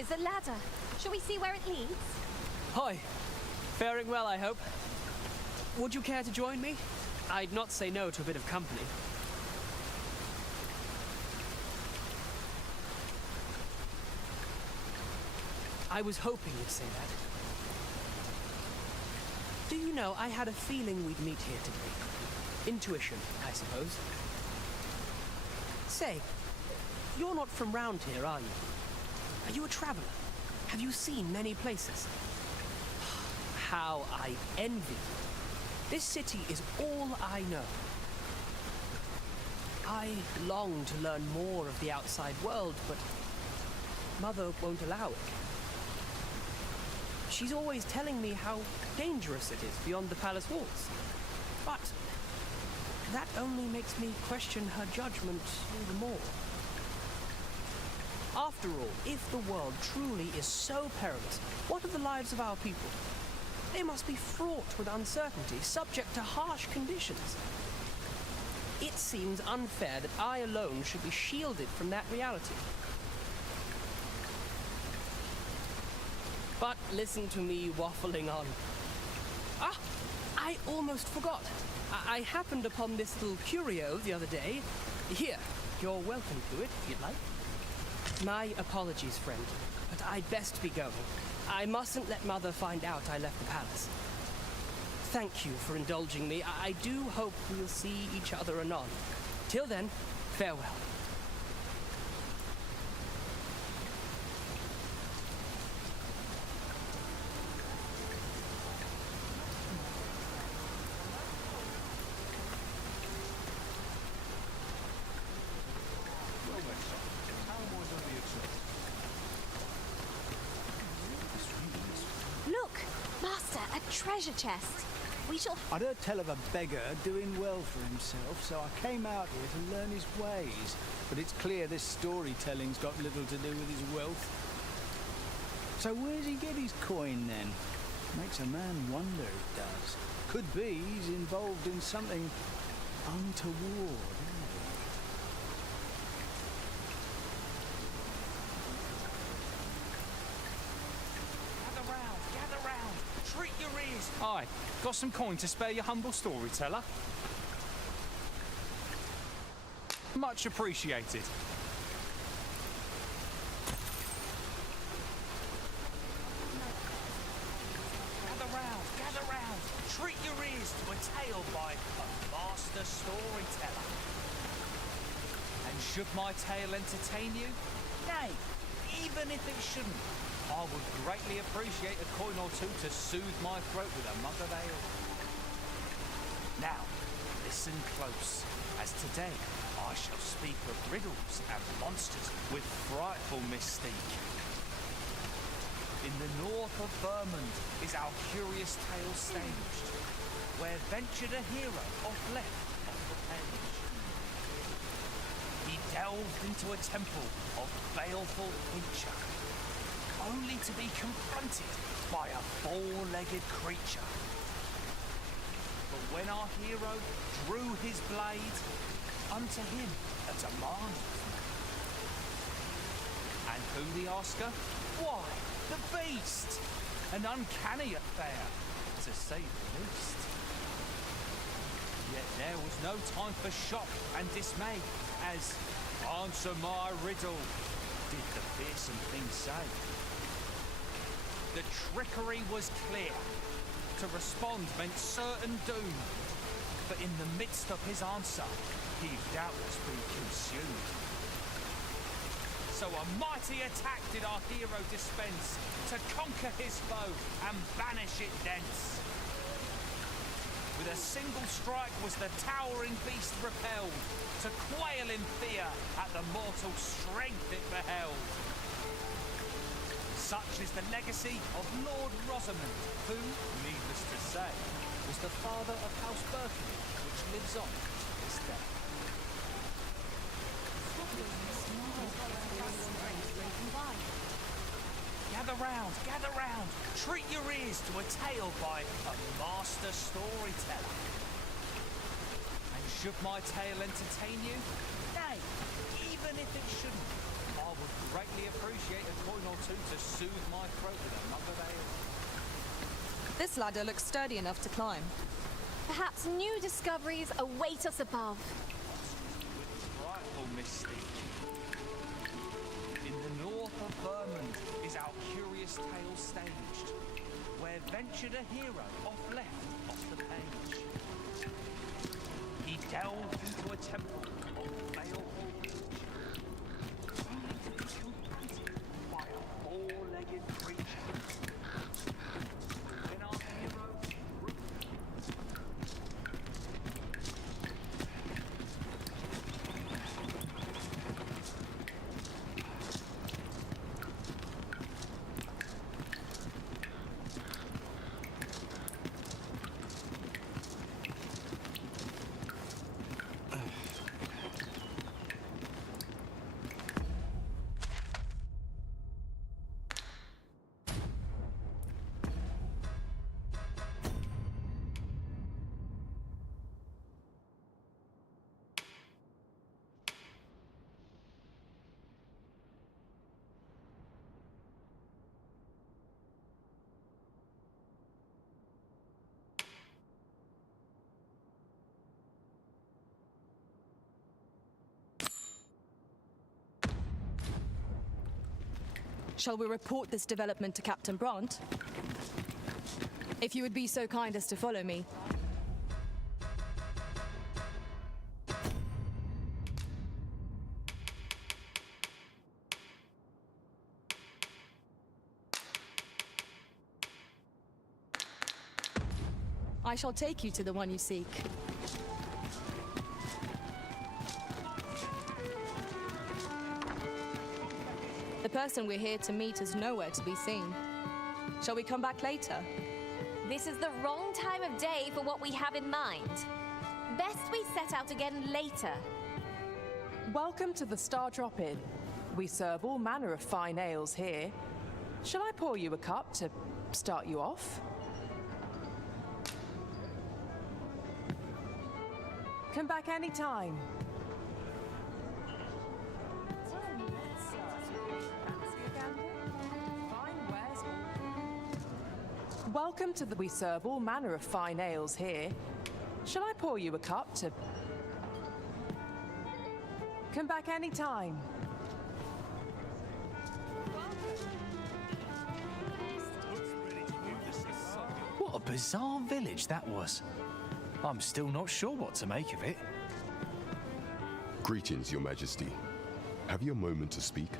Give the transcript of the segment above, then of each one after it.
is a ladder. Shall we see where it leads? Hi. Faring well, I hope. Would you care to join me? I'd not say no to a bit of company. I was hoping you'd say that. Do you know, I had a feeling we'd meet here today. Intuition, I suppose. Say, you're not from round here, are you? Are you a traveler? Have you seen many places? How I envy you. This city is all I know. I long to learn more of the outside world, but Mother won't allow it. She's always telling me how dangerous it is beyond the palace walls. But that only makes me question her judgment all the more. After all, if the world truly is so perilous, what of the lives of our people? They must be fraught with uncertainty, subject to harsh conditions. It seems unfair that I alone should be shielded from that reality. But listen to me waffling on. Ah, I almost forgot. I happened upon this little curio the other day. Here, you're welcome to it if you'd like. My apologies, friend, but I'd best be going. I mustn't let Mother find out I left the palace. Thank you for indulging me. I do hope we'll see each other anon. Till then, farewell. Look, Master, a treasure chest. We shall... I'd heard tell of a beggar doing well for himself, so I came out here to learn his ways. But it's clear this storytelling's got little to do with his wealth. So where's he get his coin, then? Makes a man wonder, it does. Could be he's involved in something untoward. Treat your ears. Aye, got some coin to spare your humble storyteller? Much appreciated. Gather round. Treat your ears to a tale by a master storyteller. And should my tale entertain you? Nay, even if it shouldn't, I would greatly appreciate a coin or two to soothe my throat with a mug of ale. Now, listen close, as today I shall speak of riddles and monsters with frightful mystique. In the north of Vermont is our curious tale staged, where ventured a hero off left of the page. He delved into a temple of baleful nature, only to be confronted by a four-legged creature. But when our hero drew his blade, unto him a demand was made. And who the asker? Why, the beast! An uncanny affair, to say the least. Yet there was no time for shock and dismay, as "Answer my riddle," did the fearsome thing say. The trickery was clear. To respond meant certain doom. But in the midst of his answer, he'd doubtless be consumed. So a mighty attack did our hero dispense to conquer his foe and banish it thence. With a single strike was the towering beast repelled, to quail in fear at the mortal strength it beheld. Such is the legacy of Lord Rosamond, who, needless to say, was the father of House Berkeley, which lives on to this day. Gather round, treat your ears to a tale by a master storyteller. And should my tale entertain you? Nay, even if it shouldn't, I would greatly greatly appreciate a coin or two to soothe my throat with a mug of ale. This ladder looks sturdy enough to climb. Perhaps new discoveries await us above. Frightful mystique. In the north of Vermont is our curious tale staged, where ventured a hero off the page. He delved into a temple of baleful image, only to be confronted by a four-legged creature. When our hero Shall we report this development to Captain Brandt? If you would be so kind as to follow me. I shall take you to the one you seek. The person we're here to meet is nowhere to be seen. Shall we come back later? This is the wrong time of day for what we have in mind. Best we set out again later. Welcome to the Star Drop Inn. We serve all manner of fine ales here. Shall I pour you a cup to start you off? Come back anytime. Welcome to the... We serve all manner of fine ales here. Shall I pour you a cup to... Come back anytime. What a bizarre village that was. I'm still not sure what to make of it. Greetings, Your Majesty. Have you a moment to speak?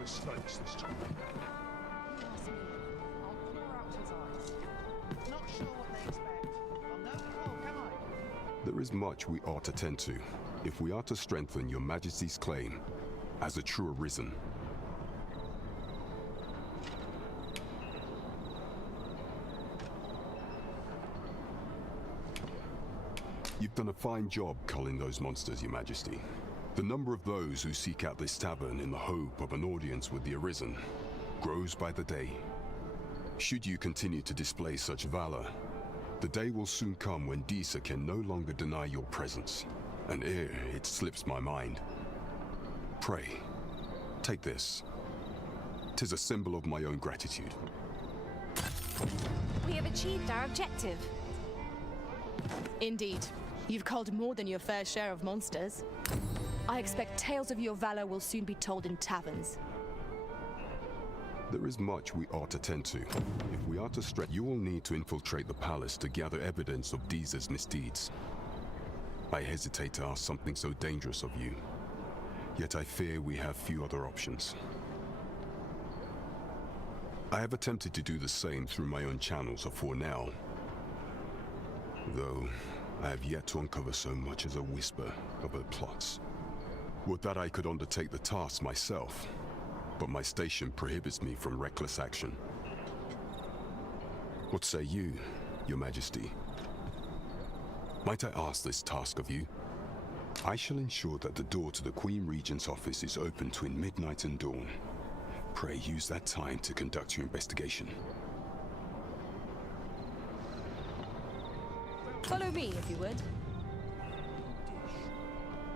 Mistakes this time. Not sure what they expect. I'm no fool, come on. There is much we ought to tend to if we are to strengthen Your Majesty's claim as a true arisen. You've done a fine job culling those monsters, Your Majesty. The number of those who seek out this tavern in the hope of an audience with the Arisen grows by the day. Should you continue to display such valor, the day will soon come when Disa can no longer deny your presence, and ere it slips my mind. Pray, take this. 'Tis a symbol of my own gratitude. We have achieved our objective. Indeed. You've culled more than your fair share of monsters. I expect tales of your valor will soon be told in taverns. There is much we ought to tend to. If we are to stretch, you will need to infiltrate the palace to gather evidence of Disa's misdeeds. I hesitate to ask something so dangerous of you, yet I fear we have few other options. I have attempted to do the same through my own channels afore now, though I have yet to uncover so much as a whisper of her plots. Would that I could undertake the task myself, but my station prohibits me from reckless action. What say you, Your Majesty? Might I ask this task of you? I shall ensure that the door to the Queen Regent's office is open between midnight and dawn. Pray use that time to conduct your investigation. Follow me, if you would.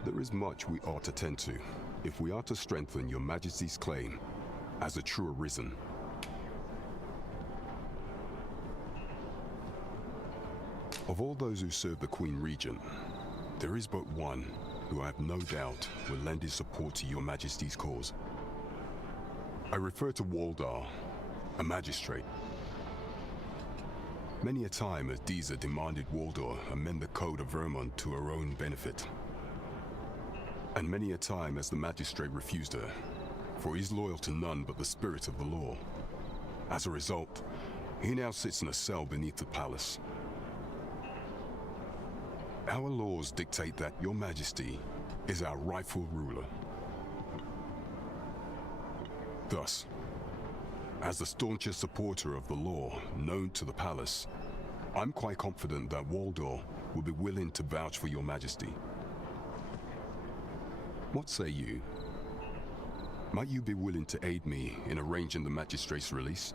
There is much we ought to tend to if we are to strengthen your Majesty's claim as a true Arisen. Of all those who serve the Queen Regent, there is but one who I have no doubt will lend his support to your Majesty's cause. I refer to Waldar, a magistrate. Many a time has Deezer demanded Waldar amend the Code of Vermont to her own benefit. And many a time has the magistrate refused her, for he is loyal to none but the spirit of the law. As a result, he now sits in a cell beneath the palace. Our laws dictate that your Majesty is our rightful ruler. Thus, as the staunchest supporter of the law known to the palace, I'm quite confident that Waldor will be willing to vouch for your Majesty. What say you? Might you be willing to aid me in arranging the magistrate's release?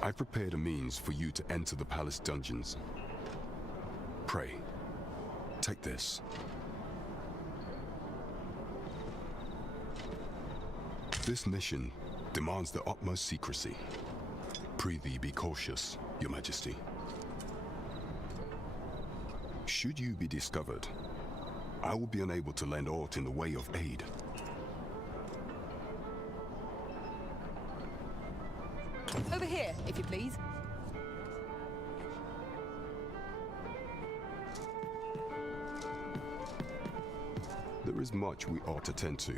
I prepared a means for you to enter the palace dungeons. Pray, take this. This mission demands the utmost secrecy. Prithee be cautious, your Majesty. Should you be discovered, I will be unable to lend aught in the way of aid. Over here, if you please. There is much we ought to tend to,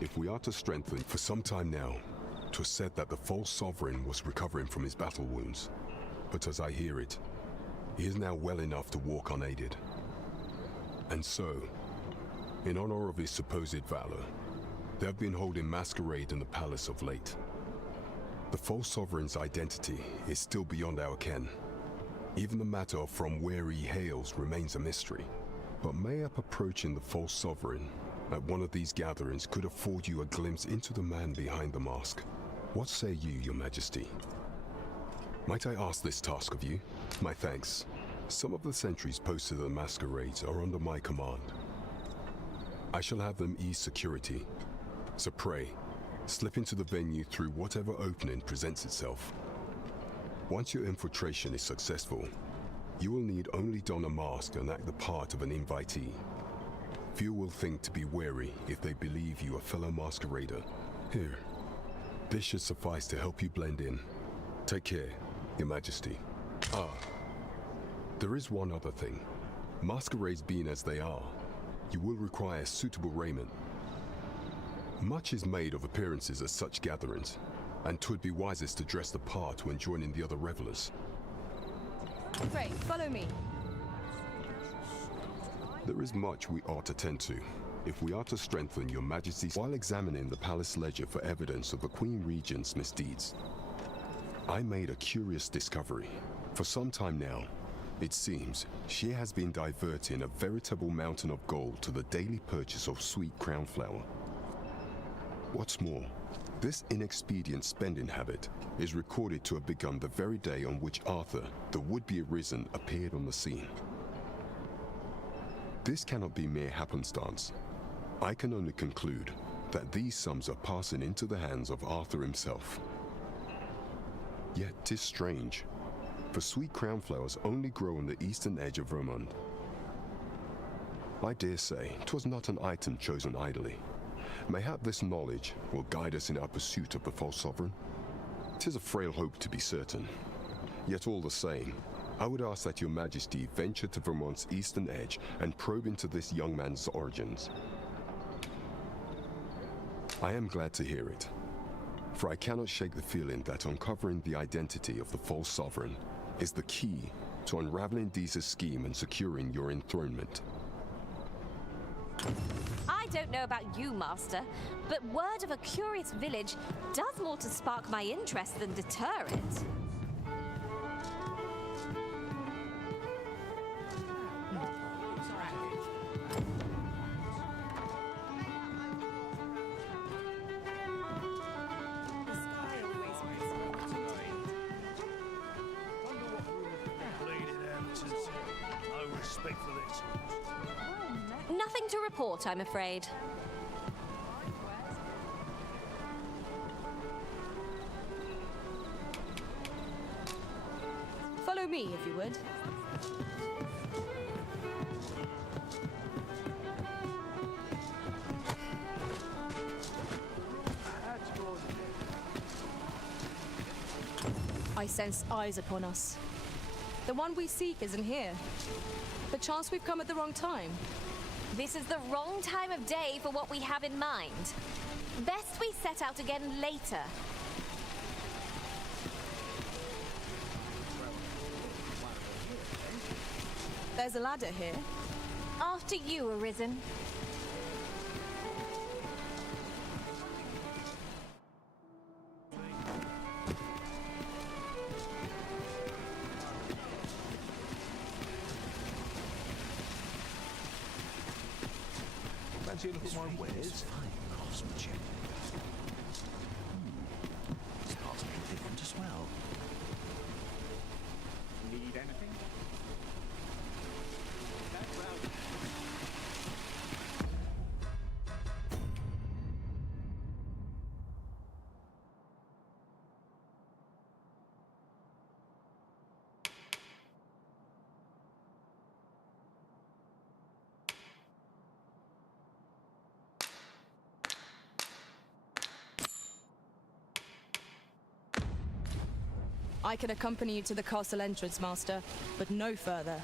if we are to strengthen. For some time now, 'twas said that the false sovereign was recovering from his battle wounds. But as I hear it, he is now well enough to walk unaided. And so, in honor of his supposed valor, they have been holding masquerade in the palace of late. The false sovereign's identity is still beyond our ken. Even the matter of from where he hails remains a mystery. But mayhap approaching the false sovereign at one of these gatherings could afford you a glimpse into the man behind the mask. What say you, your Majesty? Might I ask this task of you? My thanks. Some of the sentries posted at the masquerades are under my command. I shall have them ease security. So pray, slip into the venue through whatever opening presents itself. Once your infiltration is successful, you will need only don a mask and act the part of an invitee. Few will think to be wary if they believe you a fellow masquerader. Here, this should suffice to help you blend in. Take care, your Majesty. There is one other thing. Masquerades being as they are, you will require suitable raiment. Much is made of appearances at such gatherings, and 'twould be wisest to dress the part when joining the other revelers. Pray, follow me. There is much we ought to tend to, if we are to strengthen your Majesty's while examining the palace ledger for evidence of the Queen Regent's misdeeds. I made a curious discovery. For some time now, it seems she has been diverting a veritable mountain of gold to the daily purchase of sweet crown flower. What's more, this inexpedient spending habit is recorded to have begun the very day on which Arthur, the would-be Arisen, appeared on the scene. This cannot be mere happenstance. I can only conclude that these sums are passing into the hands of Arthur himself. Yet 'tis strange, for sweet crown flowers only grow on the eastern edge of Vermont. I dare say 'twas not an item chosen idly. Mayhap this knowledge will guide us in our pursuit of the false sovereign. 'Tis a frail hope to be certain. Yet all the same, I would ask that your Majesty venture to Vermont's eastern edge and probe into this young man's origins. I am glad to hear it, for I cannot shake the feeling that uncovering the identity of the false sovereign is the key to unraveling Deeza's scheme and securing your enthronement. I don't know about you, Master, but word of a curious village does more to spark my interest than deter it. Traitors. No respect for their tools. Nothing to report, I'm afraid. Follow me, if you would. I sense eyes upon us. The one we seek isn't here. Perchance we've come at the wrong time. This is the wrong time of day for what we have in mind. Best we set out again later. There's a ladder here. After you, Arisen. Fancy a look at my wares? Fine craftsmanship. Starts looking different as well. Need anything? I can accompany you to the castle entrance, Master, but no further.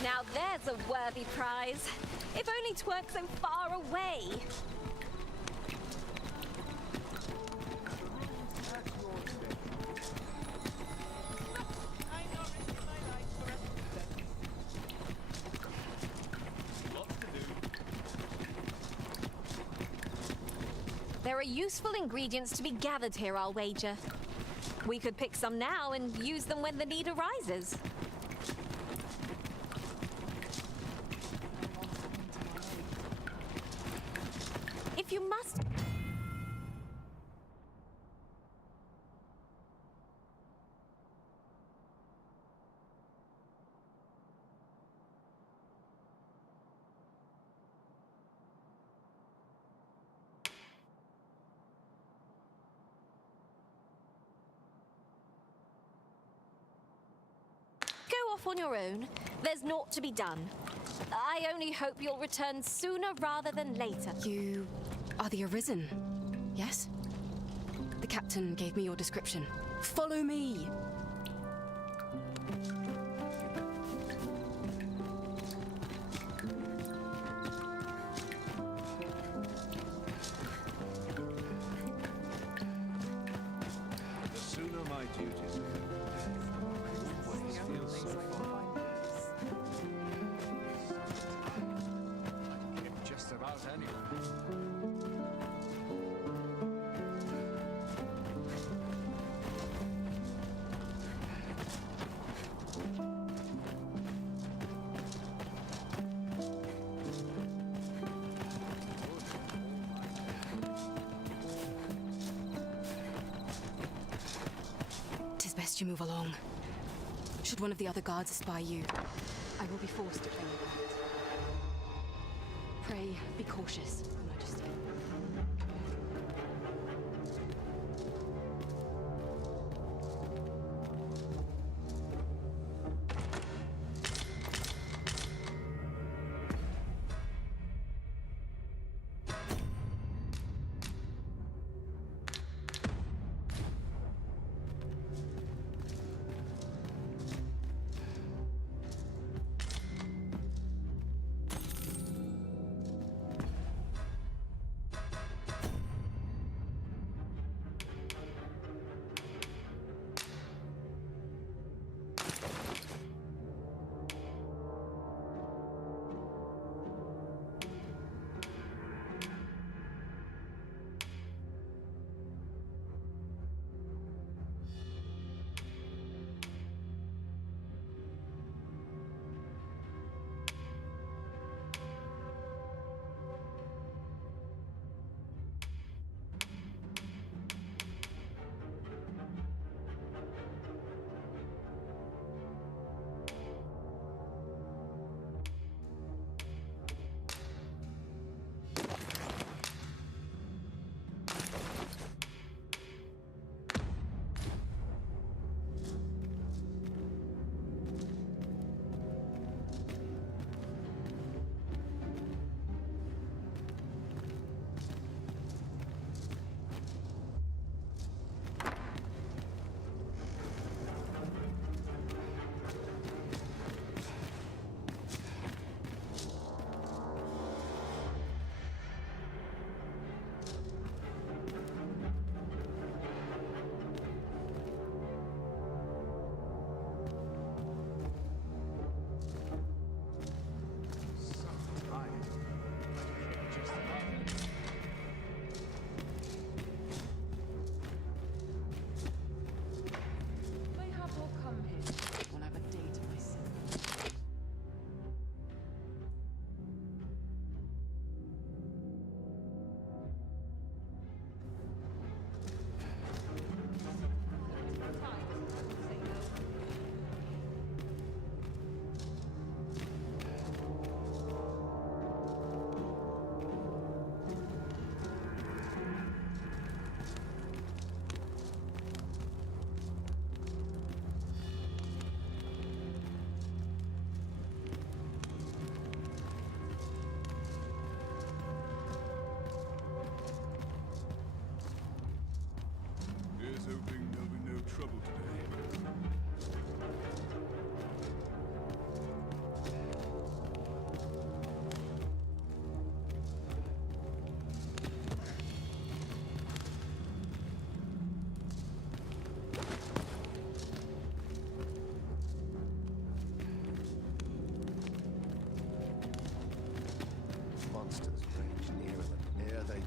Now there's a worthy prize. If only 'tweren't so far away. There are useful ingredients to be gathered here, I'll wager. We could pick some now and use them when the need arises. If you must... Go off on your own. There's naught to be done. I only hope you'll return sooner rather than later. You are the Arisen, yes? The captain gave me your description. Follow me! The sooner my duties always feel so fine. Just about anyone. Tis best you move along. Should one of the other guards espy you, I will be forced to play your part. Pray, be cautious, Your Majesty.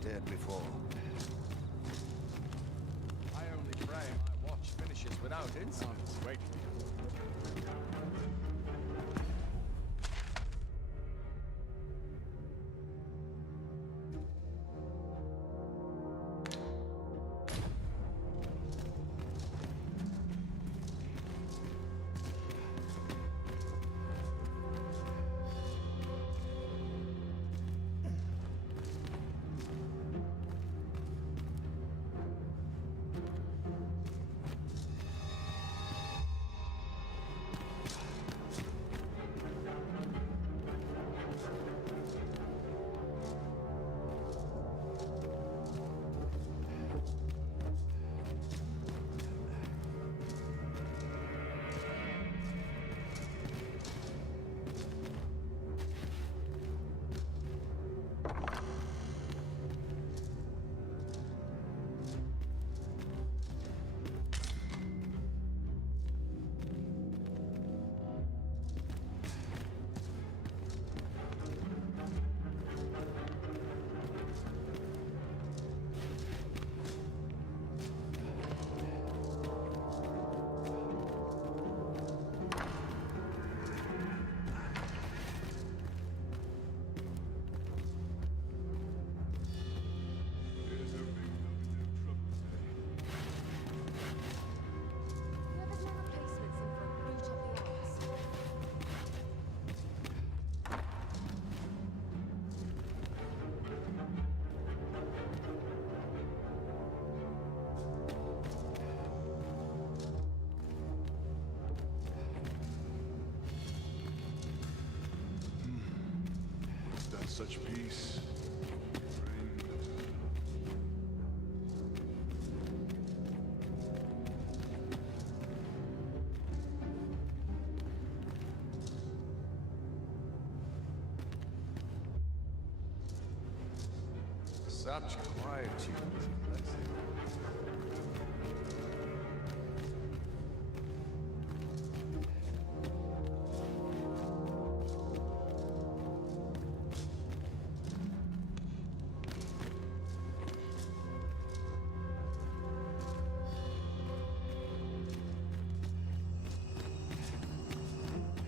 dared before. I only pray my watch finishes without incidents. Wait. Whoever's made replacements in for a boot up the arse. That's such peace. Such quietude.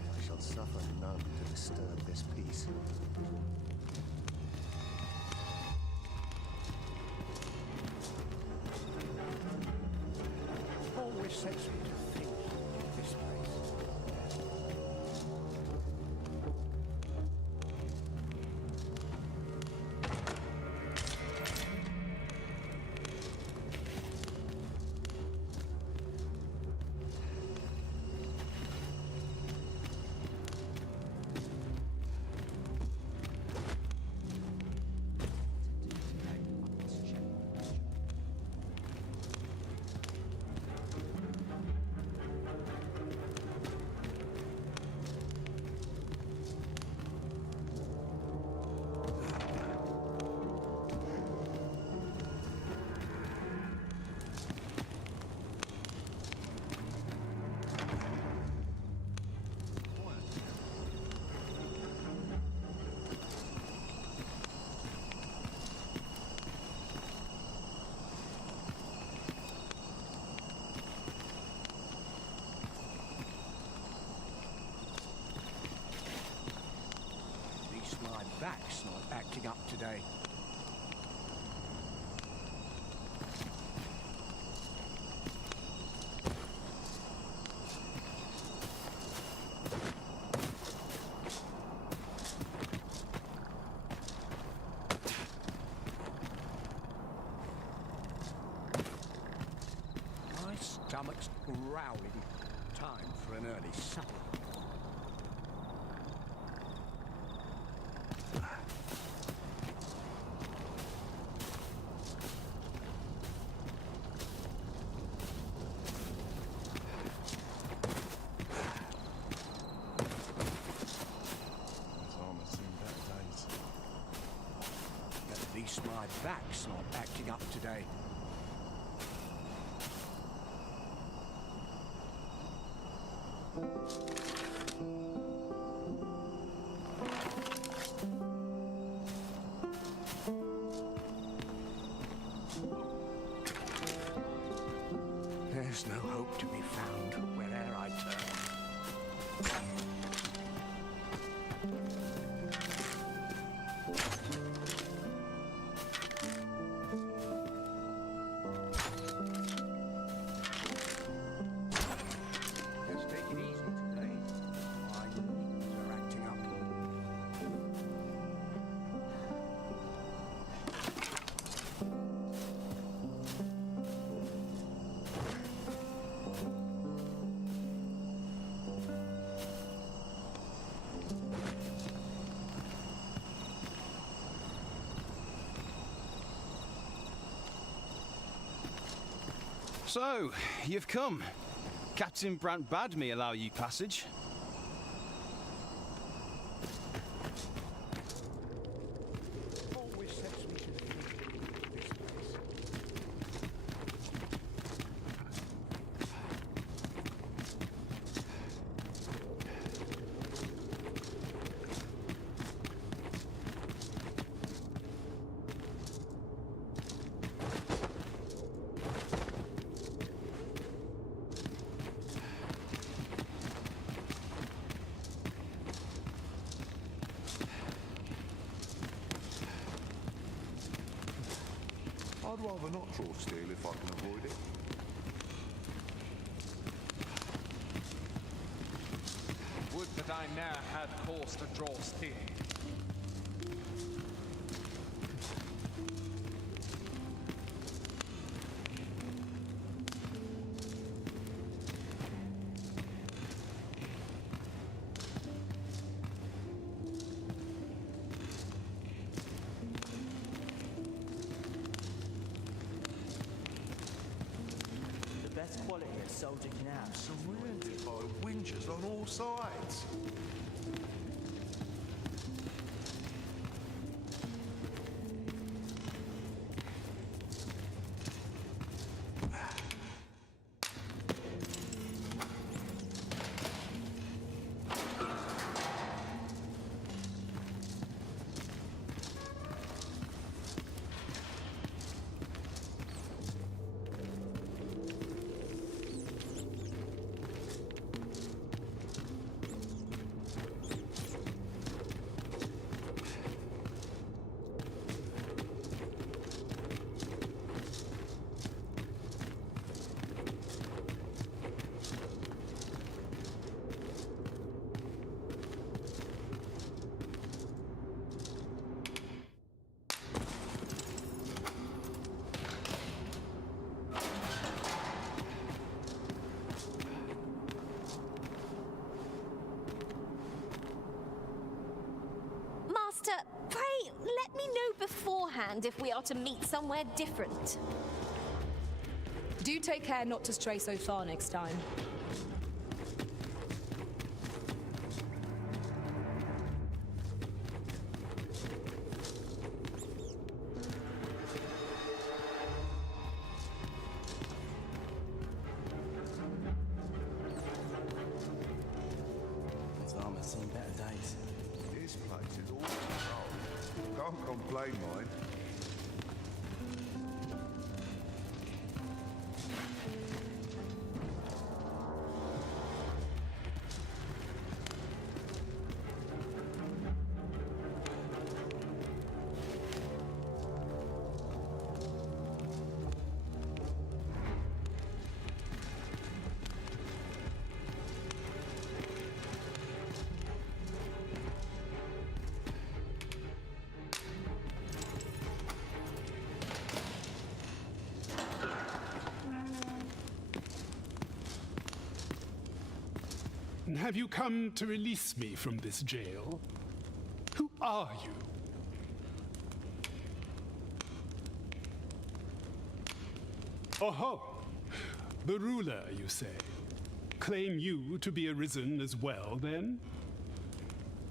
I shall suffer none to disturb this peace. Always sets me to think of this place. At least my back's not acting up today. My stomach's growling. Time for an early supper. At least my back's not acting up today. So, you've come. Captain Brant bade me allow you passage. Always sets me to think this place. I'd rather not draw steel if I can avoid it. Would that I ne'er had cause to draw steel. Best quality a soldier can have. Surrounded by whingers on all sides. Master, pray let me know beforehand if we are to meet somewhere different. Do take care not to stray so far next time. This armor's seen better days. This place is awful cold. Can't complain, mind. Have you come to release me from this jail? Who are you? Oho! The ruler, you say. Claim you to be arisen as well, then?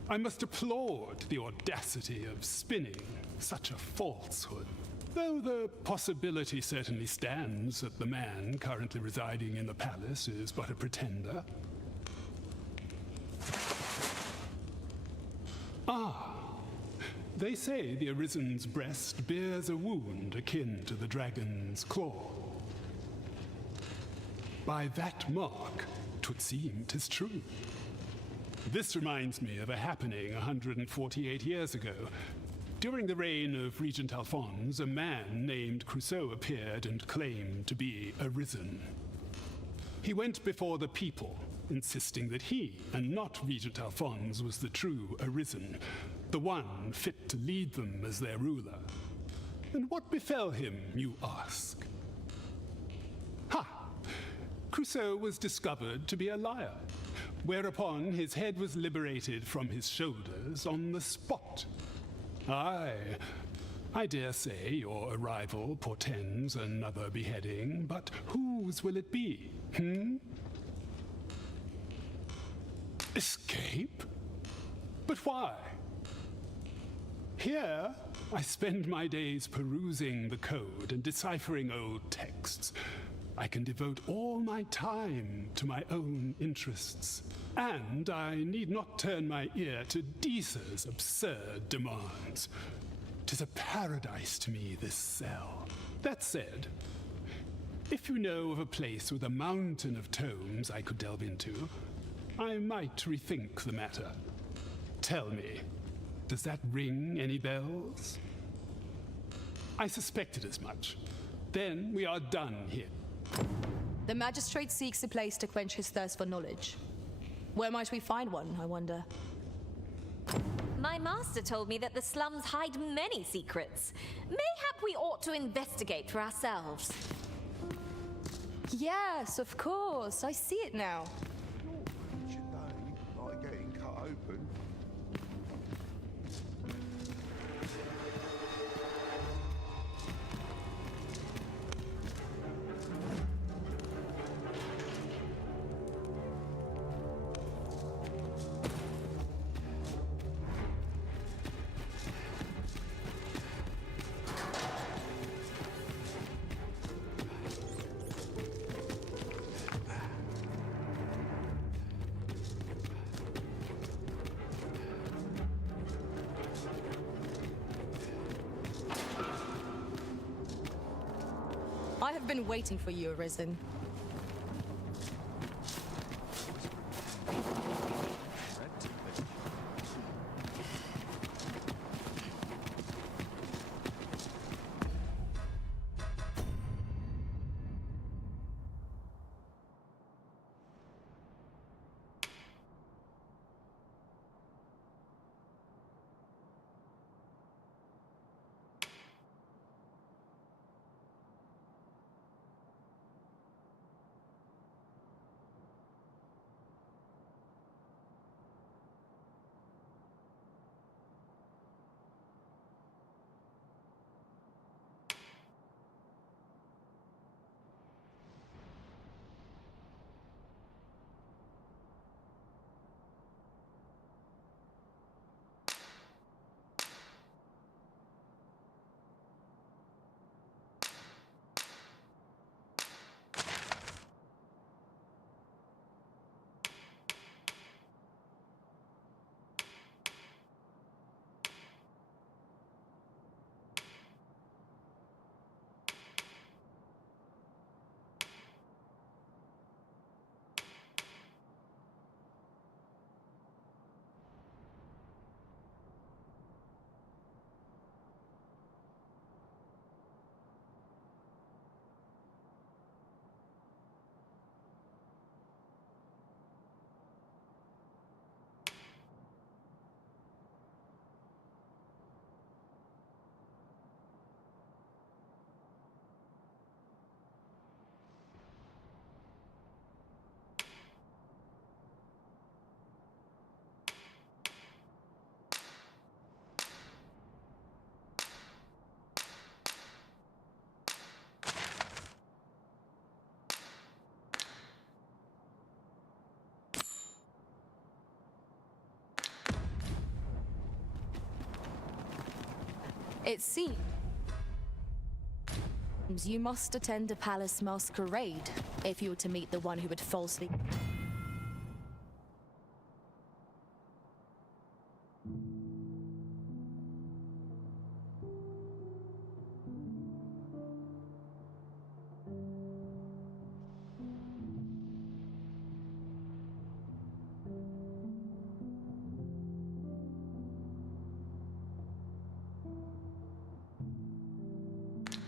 I must applaud the audacity of spinning such a falsehood. Though the possibility certainly stands that the man currently residing in the palace is but a pretender. Ah, they say the Arisen's breast bears a wound akin to the dragon's claw. By that mark, 'twould seem 'tis true. This reminds me of a happening 148 years ago. During the reign of Regent Alphonse, a man named Crusoe appeared and claimed to be Arisen. He went before the people, insisting that he, and not Regent Alphonse, was the true Arisen, the one fit to lead them as their ruler. And what befell him, you ask? Ha! Crusoe was discovered to be a liar, whereupon his head was liberated from his shoulders on the spot. Aye, I dare say your arrival portends another beheading, but whose will it be? Escape? But why? Here, I spend my days perusing the code and deciphering old texts. I can devote all my time to my own interests, and I need not turn my ear to Deesa's absurd demands. 'Tis a paradise to me, this cell. That said, if you know of a place with a mountain of tomes I could delve into, I might rethink the matter. Tell me, does that ring any bells? I suspected as much. Then we are done here. The magistrate seeks a place to quench his thirst for knowledge. Where might we find one, I wonder? My master told me that the slums hide many secrets. Mayhap we ought to investigate for ourselves. Yes, of course. I see it now. Each day, like getting cut open. I have been waiting for you, Arisen. It seems you must attend a palace masquerade if you were to meet the one who would falsely...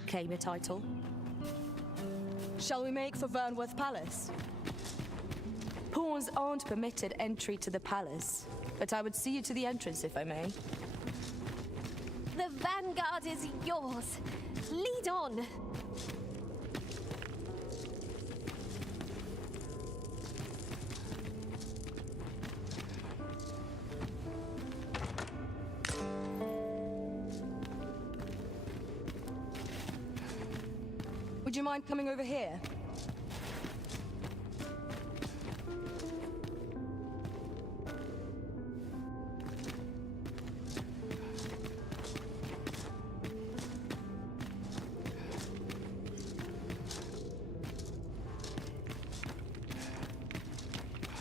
claim a title. Shall we make for Vernworth Palace? Pawns aren't permitted entry to the palace, but I would see you to the entrance if I may. The vanguard is yours. Lead on. Would you mind coming over here?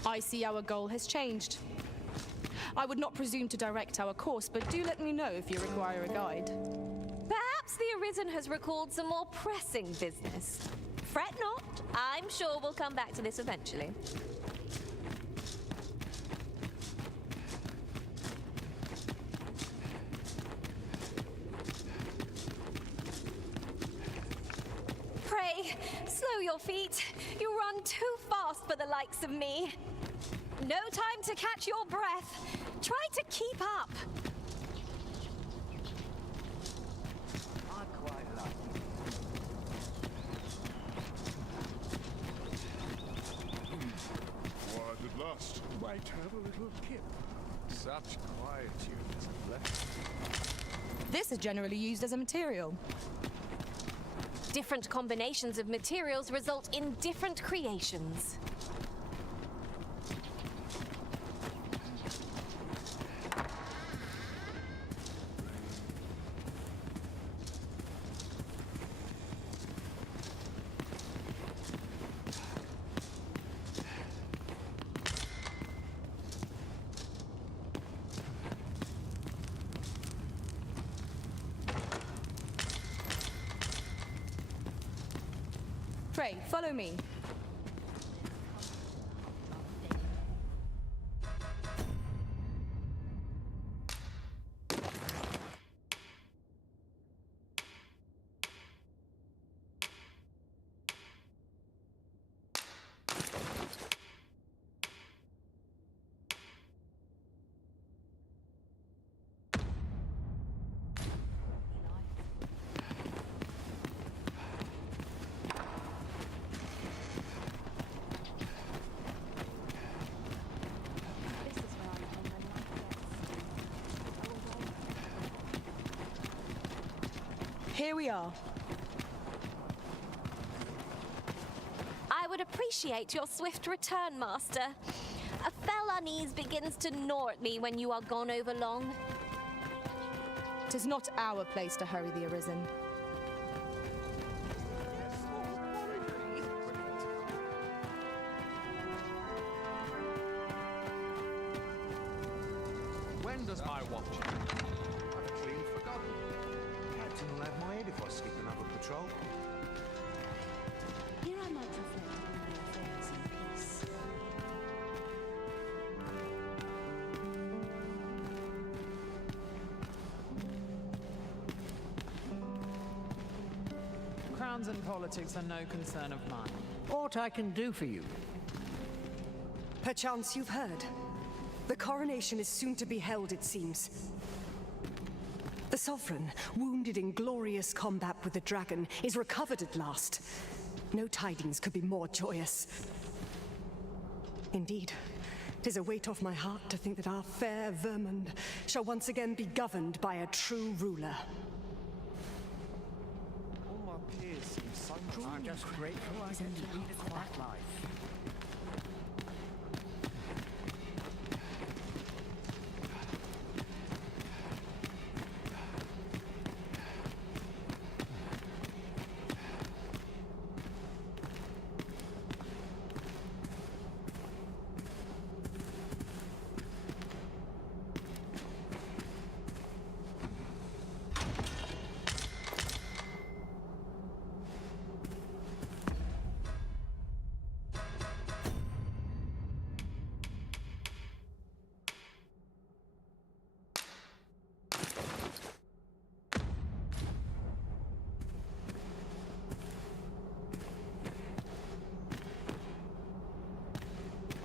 I see our goal has changed. I would not presume to direct our course, but do let me know if you require a guide. Perhaps the Arisen has recalled some more pressing business. Fret not. I'm sure we'll come back to this eventually. Pray, slow your feet. You run too fast for the likes of me. No time to catch your breath. Try to keep up. I quite like it. Quiet at last. Might have a little kip. Such quietude is a blessing. This is generally used as a material. Different combinations of materials result in different creations. Pray, follow me. Here we are. I would appreciate your swift return, Master. A fell unease begins to gnaw at me when you are gone over long. 'Tis not our place to hurry the Arisen. When does my watch? I've clean forgotten. Captain will have my head if I skip another patrol. Here I might reflect on my affairs in peace. Crowns and politics are no concern of mine. What I can do for you? Perchance you've heard. The coronation is soon to be held, it seems. The Sovereign, wounded in glorious combat with the dragon, is recovered at last. No tidings could be more joyous. Indeed, 'tis a weight off my heart to think that our fair Vermund shall once again be governed by a true ruler. All my peers seem so much. I'm just grateful I get to lead a quiet life.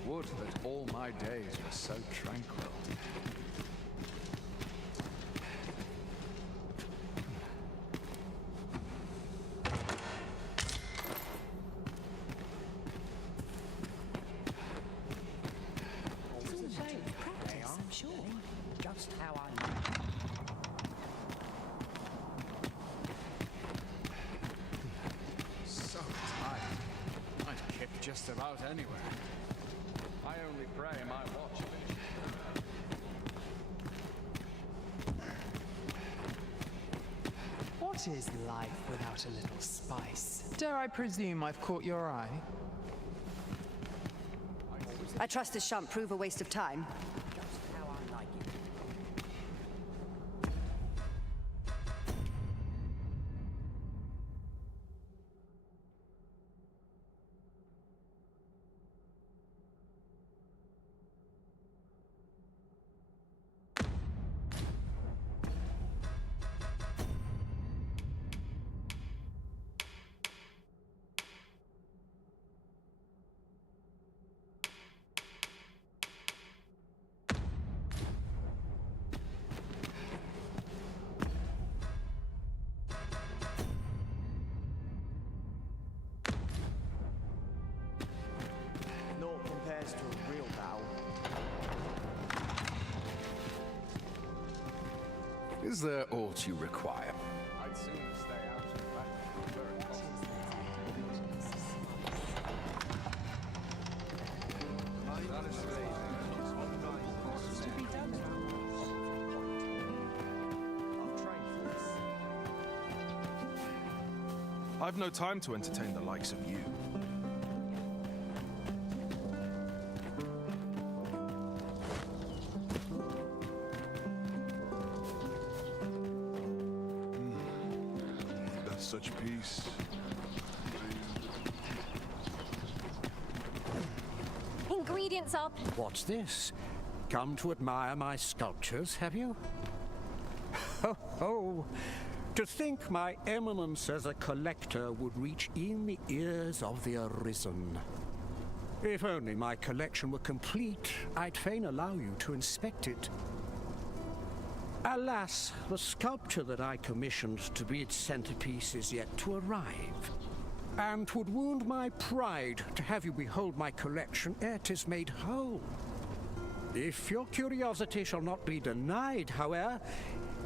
Would that all my days were so tranquil. It's all a matter of practice, I'm sure. Just how I like. Just about anywhere. I only pray my watch finishes. What is life without a little spice? Dare I presume I've caught your eye? I trust this shan't prove a waste of time. Just how I like it. Naught compares to a real bow. Is there aught you require? I'd sooner stay out of that. Very To be done. I've trained for this. I've no time to entertain the likes of you. That's such peace. Ingredients up. What's this? Come to admire my sculptures, have you? Ho ho! To think my eminence as a collector would reach in the ears of the Arisen. If only my collection were complete, I'd fain allow you to inspect it. Alas, the sculpture that I commissioned to be its centerpiece is yet to arrive. And 'twould wound my pride to have you behold my collection ere 'tis made whole. If your curiosity shall not be denied, however,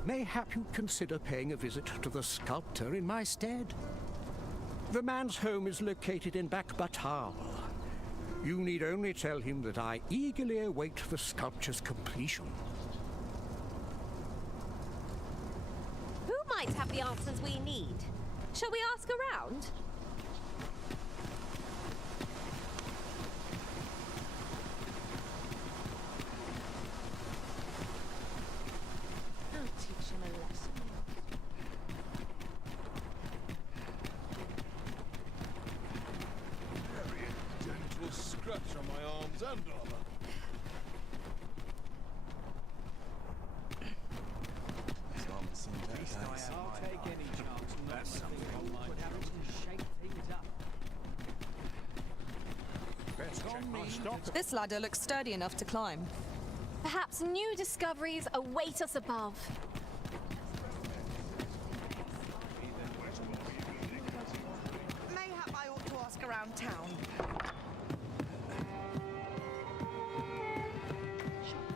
mayhap you'd consider paying a visit to the sculptor in my stead. The man's home is located in Bakbatal. You need only tell him that I eagerly await the sculpture's completion. Who might have the answers we need? Shall we ask around? I'll teach him a lesson. Very gentle scratch on my arms and armor. I'll take any chance. That's something but having to shake things up. Best check my stock. This ladder looks sturdy enough to climb. Perhaps new discoveries await us above. Mayhap I ought to ask around town.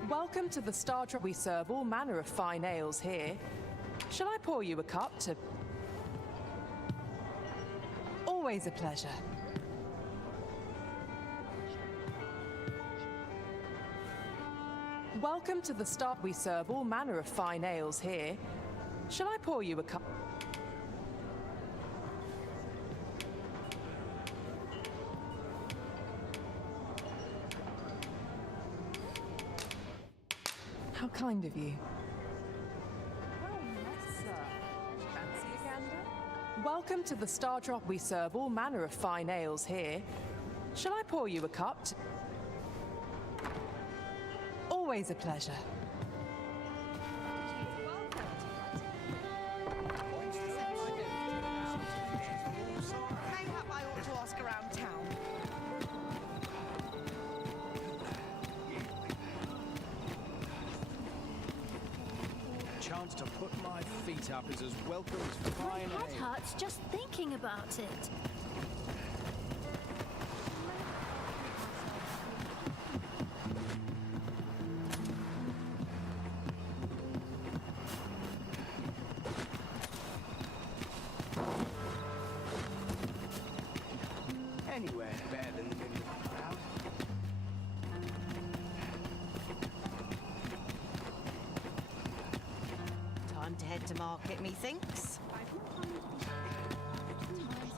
Welcome to the Star Drop. We serve all manner of fine ales here. Shall I pour you a cup to... Always a pleasure. Welcome to the Star. We serve all manner of fine ales here. Shall I pour you a cup? How kind of you. Fancy a gander? Welcome to the Star Drop. We serve all manner of fine ales here. Shall I pour you a cup? Always a pleasure. Mayhap I ought to ask around town. Chance to put my feet up is as welcome as My fine head ale. hurts just thinking about it. Anywhere better than the middle time to head to market, methinks. Times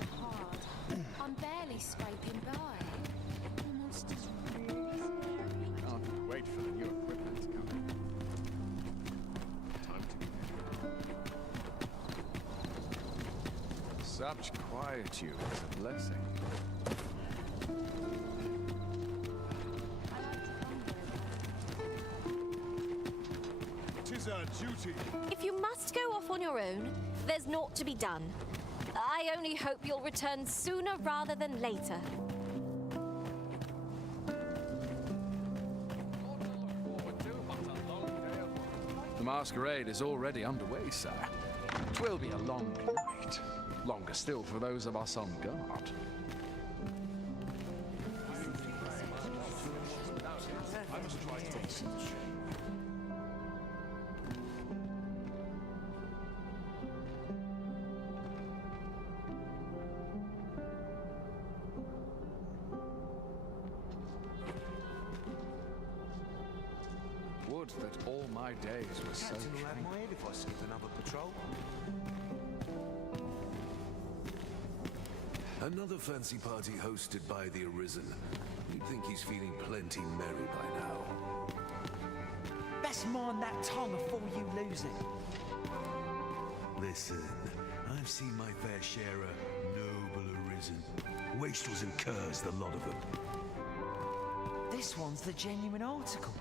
are hard. I'm barely scraping by. Monsters really scary. Can't wait for the new equipment to come in. Time to be such quietude is a blessing. Tis our duty. If you must go off on your own, there's naught to be done. I only hope you'll return sooner rather than later. The masquerade is already underway, sir. 'Twill be a long night. Longer still for those of us on guard. I must try to take some shade. Would that all my days were so Captain will have tranquil. my head if I skip another patrol. Another fancy party hosted by the Arisen. You'd think he's feeling plenty merry by now. Best mind that tongue before you lose it. Listen, I've seen my fair share of noble Arisen. Wastrels and curs, the lot of them. This one's the genuine article.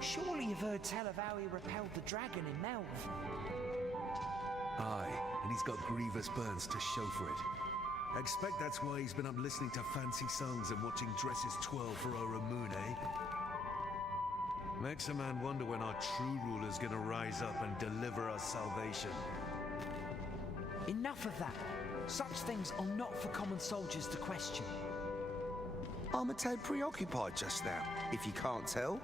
Surely you've heard tell of how he repelled the dragon in Melv. Aye, and he's got grievous burns to show for it. I expect that's why he's been up listening to fancy songs and watching dresses twirl for our moon, eh? Makes a man wonder when our true ruler's gonna rise up and deliver us salvation. Enough of that. Such things are not for common soldiers to question. I'm a tad preoccupied just now, if you can't tell.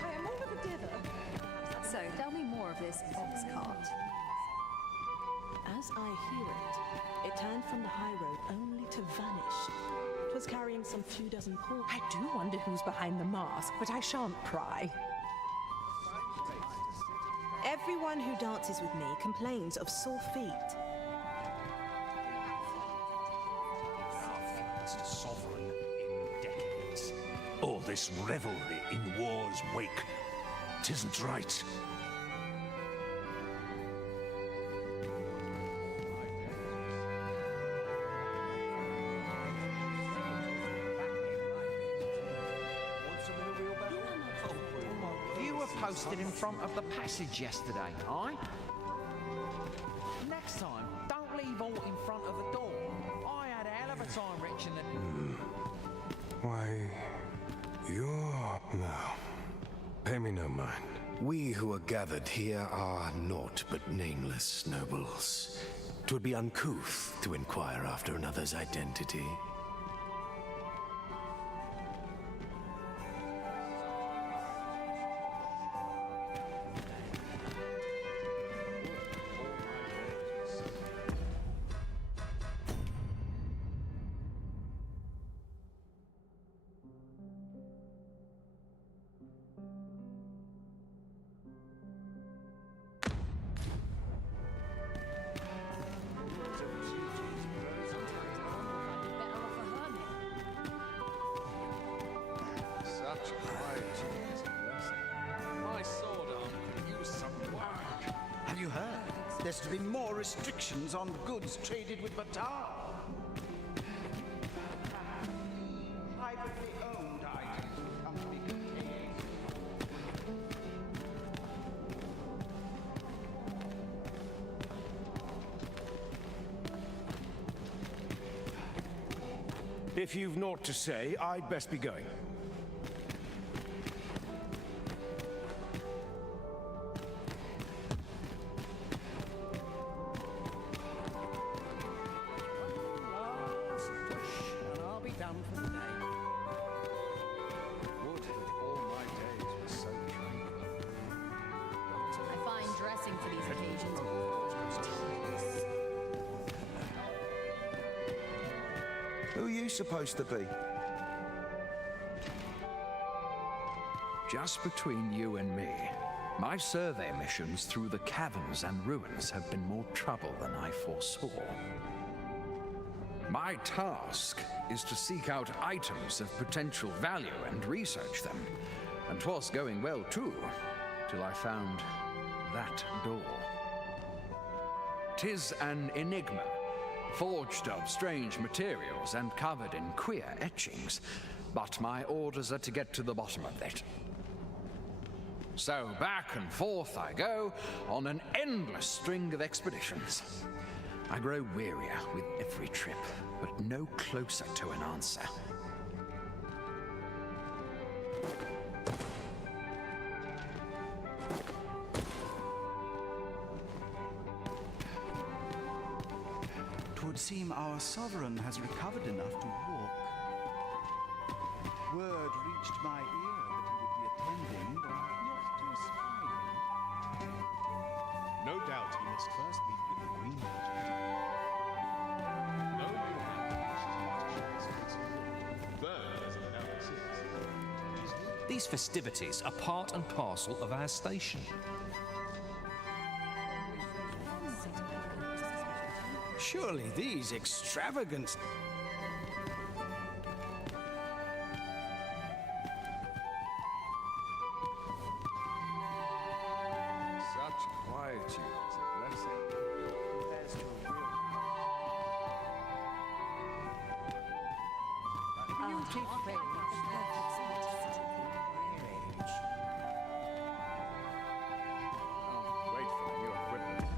I am all of a dither. So, tell me more of this ox cart. As I hear it, it turned from the high road only to vanish. It was carrying some few dozen pork. I do wonder who's behind the mask, but I shan't pry. Everyone who dances with me complains of sore feet. Our first sovereign in decades. All this revelry in war's wake. 'Tisn't right. You were posted in front of the passage yesterday, aye? Next time, don't leave all in front of the door. I had a hell of a time reaching the... Why, you're... No. Pay me no mind. We who are gathered here are naught but nameless nobles. 'Twould be uncouth to inquire after another's identity. Such quietude is a blessing. My sword arm could use some work. Have you heard? There's to be more restrictions on goods traded with Batar. Privately owned items come to be contained. If you've naught to say, I'd best be going. Last push, and I'll be done for the day. Would that all my days were so tranquil. I find dressing for these occasions tedious. Who are you supposed to be? Just between you and me, my survey missions through the caverns and ruins have been more trouble than I foresaw. My task is to seek out items of potential value and research them. And 'twas going well too, till I found that door. 'Tis an enigma, forged of strange materials and covered in queer etchings, but my orders are to get to the bottom of it. So back and forth I go on an endless string of expeditions. I grow wearier with every trip, but no closer to an answer. Twould seem our sovereign has recovered enough to walk. Word reached my ear that he would be attending, but not too smiling. No doubt he must first meet with the Green Legend. No Bird as it now exists. These festivities are part and parcel of our station. Surely these extravagant... Such quietude is a blessing. Compares to a real Wait for the new equipment.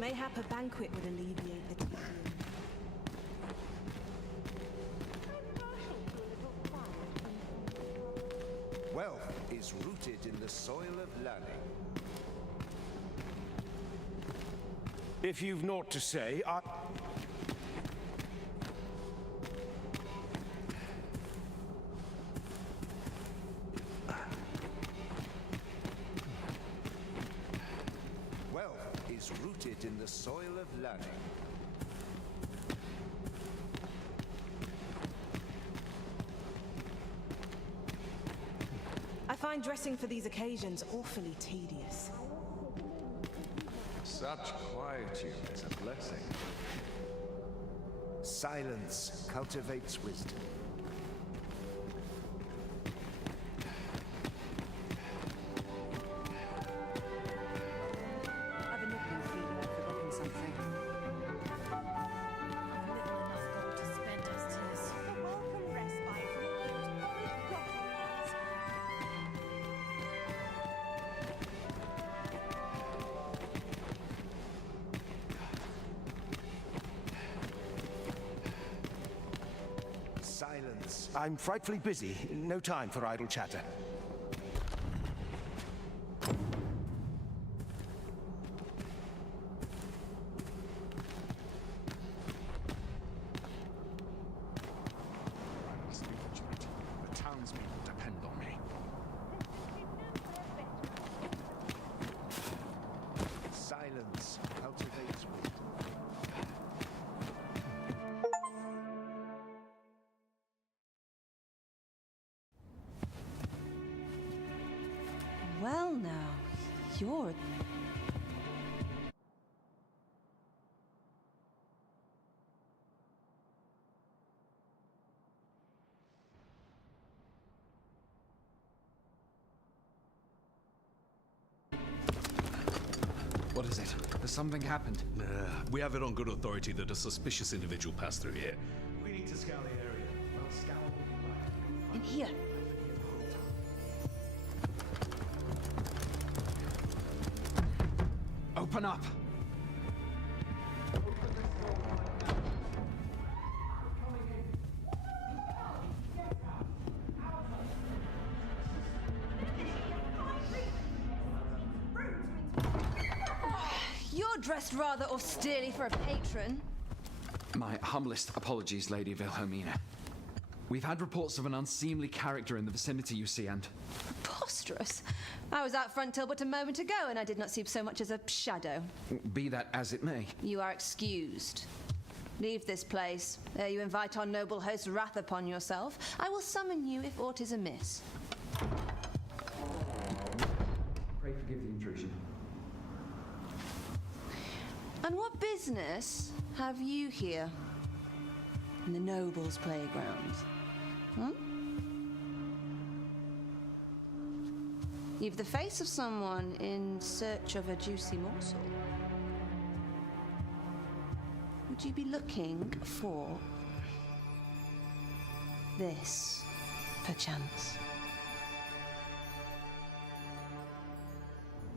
Mayhap a banquet would alleviate the tedium. Wealth is rooted in the soil of learning. If you've naught to say, I... Wealth is rooted in the soil of learning. I find dressing for these occasions awfully tedious. Such quietude is a blessing. Silence cultivates wisdom. I've a niggling feeling I've forgotten something. Little enough gold to spend as 'tis. A welcome respite from all those horrid goblins. Silence. I'm frightfully busy. No time for idle chatter. Well now, you're... What is it? Has something happened? We have it on good authority that a suspicious individual passed through here. We need to scour the area. Well, scour In here. Open up! You're dressed rather austerely for a patron. My humblest apologies, Lady Wilhelmina. We've had reports of an unseemly character in the vicinity, you see, and... Preposterous. I was out front till but a moment ago, and I did not see so much as a shadow. Be that as it may. You are excused. Leave this place. Ere you invite our noble host's wrath upon yourself, I will summon you if aught is amiss. Pray forgive the intrusion. And what business have you here? In the nobles' playground? Hmm? You've the face of someone in search of a juicy morsel. Would you be looking for this, perchance?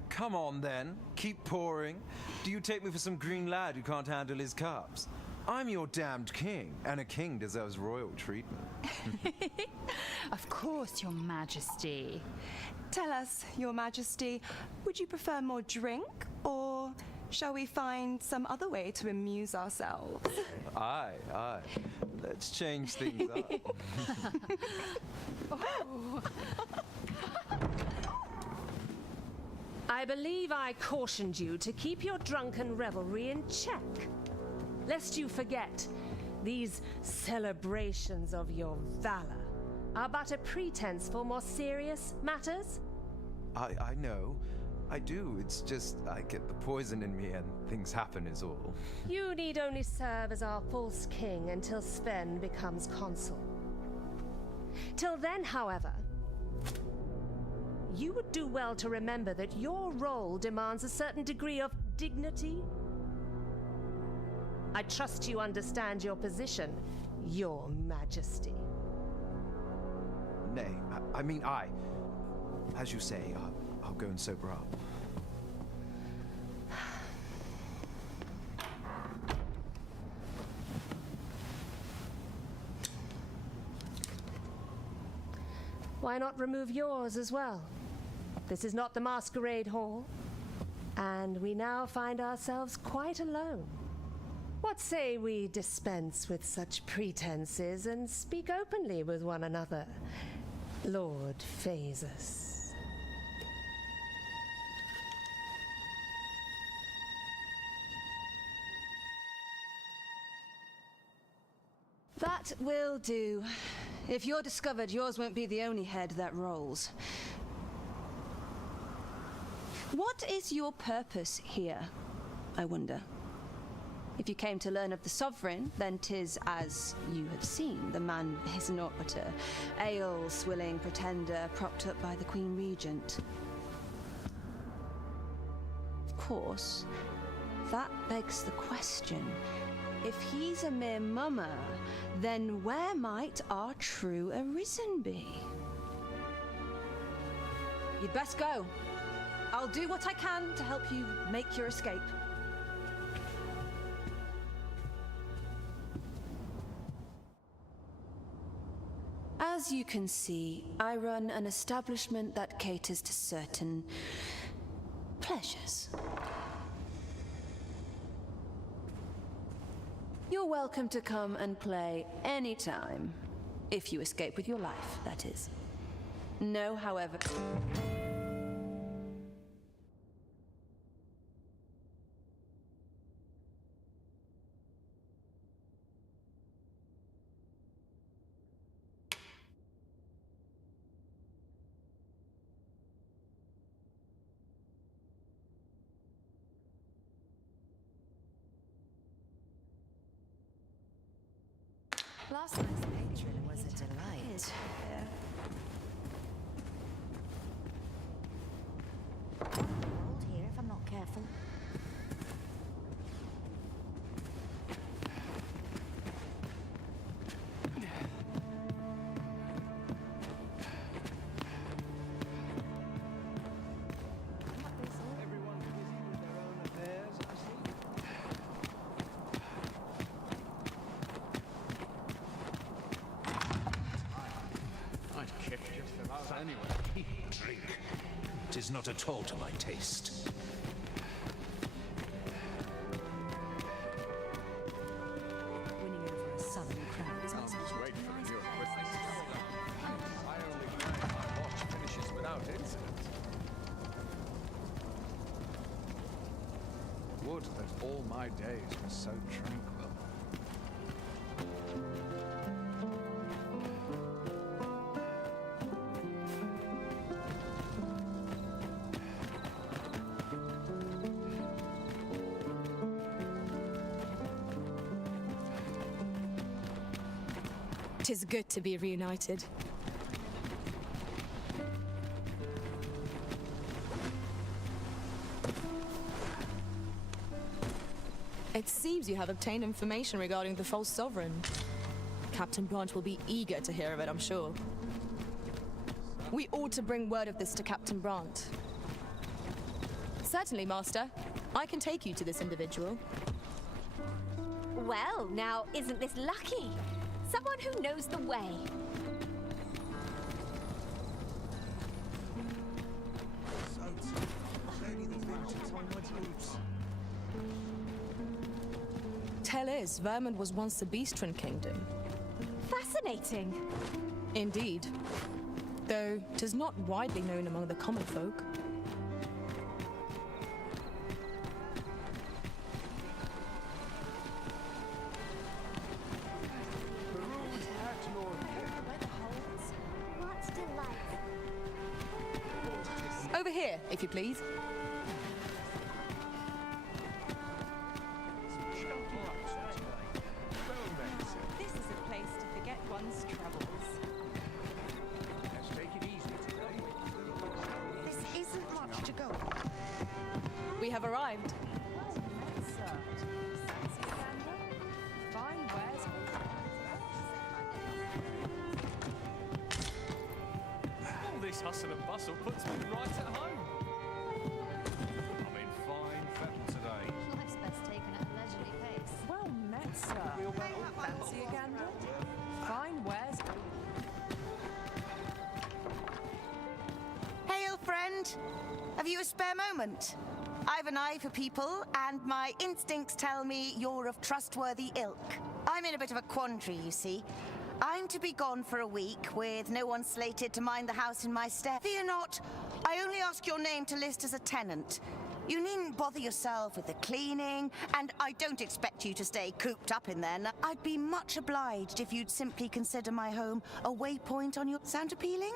Come on, then. Keep pouring. Do you take me for some green lad who can't handle his cups? I'm your damned king, and a king deserves royal treatment. Of course, Your Majesty. Tell us, Your Majesty, would you prefer more drink, or shall we find some other way to amuse ourselves? Aye, aye. Let's change things up. I believe I cautioned you to keep your drunken revelry in check. Lest you forget, these celebrations of your valor are but a pretense for more serious matters. I know. I do. It's just I get the poison in me and things happen is all. You need only serve as our false king until Sven becomes consul. Till then, however, you would do well to remember that your role demands a certain degree of dignity. I trust you understand your position, Your Majesty. Nay, I mean I. As you say, I'll go and sober up. Why not remove yours as well? This is not the masquerade hall, and we now find ourselves quite alone. What say we dispense with such pretenses and speak openly with one another, Lord Phasus? That will do. If you're discovered, yours won't be the only head that rolls. What is your purpose here, I wonder? If you came to learn of the Sovereign, then 'tis as you have seen. The man is naught but a ale-swilling pretender propped up by the Queen Regent. Of course, that begs the question. If he's a mere mummer, then where might our true Arisen be? You'd best go. I'll do what I can to help you make your escape. As you can see, I run an establishment that caters to certain pleasures. You're welcome to come and play anytime. If you escape with your life, that is. No, however... Last night's patron was a delight. Hold here if I'm not careful. I'd kick just about anyway. Drink. 'Tis not at all to my taste. Winning over a southern crowd is I'll not just such wait a for nice the new place. equipment. I only grind my watch finishes without incident. Would that all my days were so tranquil. Tis good to be reunited. It seems you have obtained information regarding the false sovereign. Captain Branch will be eager to hear of it, I'm sure. We ought to bring word of this to Captain Branch. Certainly, Master. I can take you to this individual. Well, now, isn't this lucky? Someone who knows the way. Tell is, Vermund was once a beastren kingdom. Fascinating. Indeed. Though 'tis not widely known among the common folk. What delight. Over here, if you please. This is a place to forget one's troubles. Let's take it easy today. This isn't much to go. We have arrived. Fine wares. All this hustle and bustle puts me right at home. I'm in fine fettle today. Life's best taken at a leisurely pace. Well met, sir. Fancy a candle? Fine wares. Hail, friend. Have you a spare moment? I've an eye for people, and my instincts tell me you're of trustworthy ilk. I'm in a bit of a quandary, you see. I'm to be gone for a week, with no one slated to mind the house in my stead. Fear not, I only ask your name to list as a tenant. You needn't bother yourself with the cleaning, and I don't expect you to stay cooped up in there. I'd be much obliged if you'd simply consider my home a waypoint on your... Sound appealing?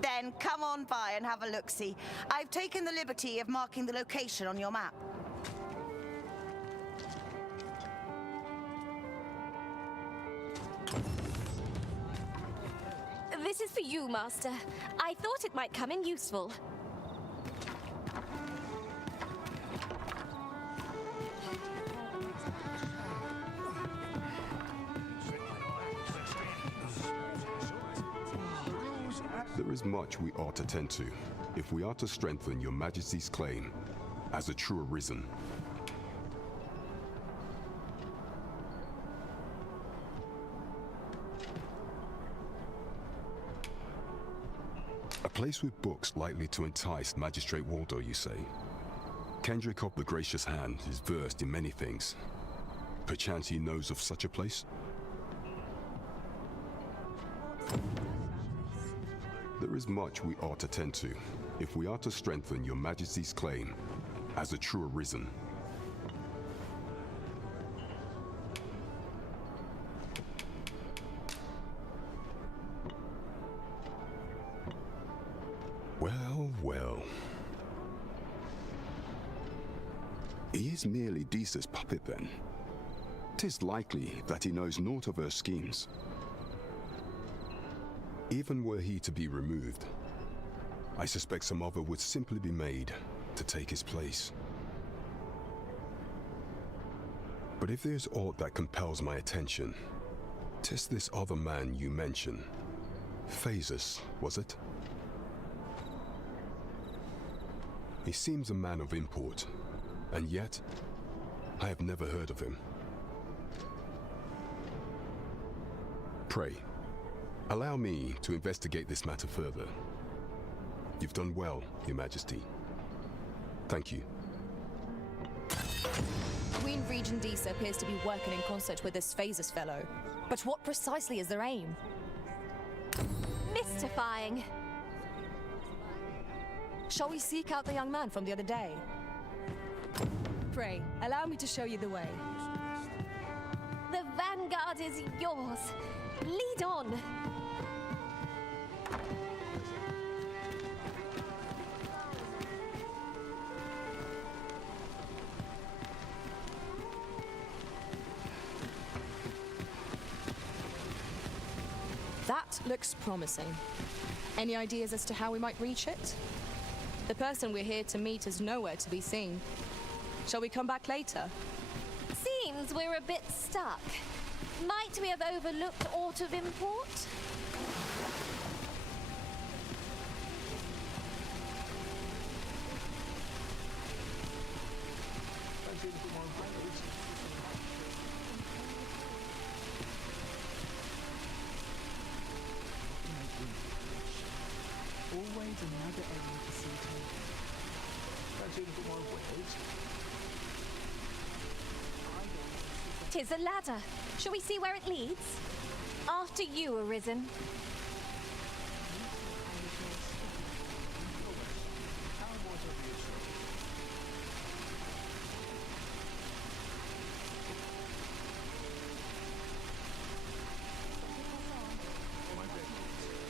Then come on by and have a look-see. I've taken the liberty of marking the location on your map. This is for you, Master. I thought it might come in useful. There is much we ought to tend to, if we are to strengthen your Majesty's claim as a true arisen. A place with books likely to entice Magistrate Waldo, you say? Kendrick of the Gracious Hand is versed in many things. Perchance he knows of such a place? There is much we ought to tend to, if we are to strengthen your Majesty's claim as a true arisen. Well, well. He is merely Deesa's puppet then. 'Tis likely that he knows naught of her schemes. Even were he to be removed, I suspect some other would simply be made to take his place. But if there's aught that compels my attention, 'tis this other man you mention. Phases, was it? He seems a man of import, and yet I have never heard of him. Pray, allow me to investigate this matter further. You've done well, Your Majesty. Thank you. Queen Regent Disa appears to be working in concert with this Phases fellow. But what precisely is their aim? Mystifying. Shall we seek out the young man from the other day? Pray, allow me to show you the way. The vanguard is yours. Lead on. That looks promising. Any ideas as to how we might reach it? The person we're here to meet is nowhere to be seen. Shall we come back later? Seems we're a bit stuck. Might we have overlooked aught of import? Always another area to see to. Tis a ladder. Shall we see where it leads? After you, Arisen.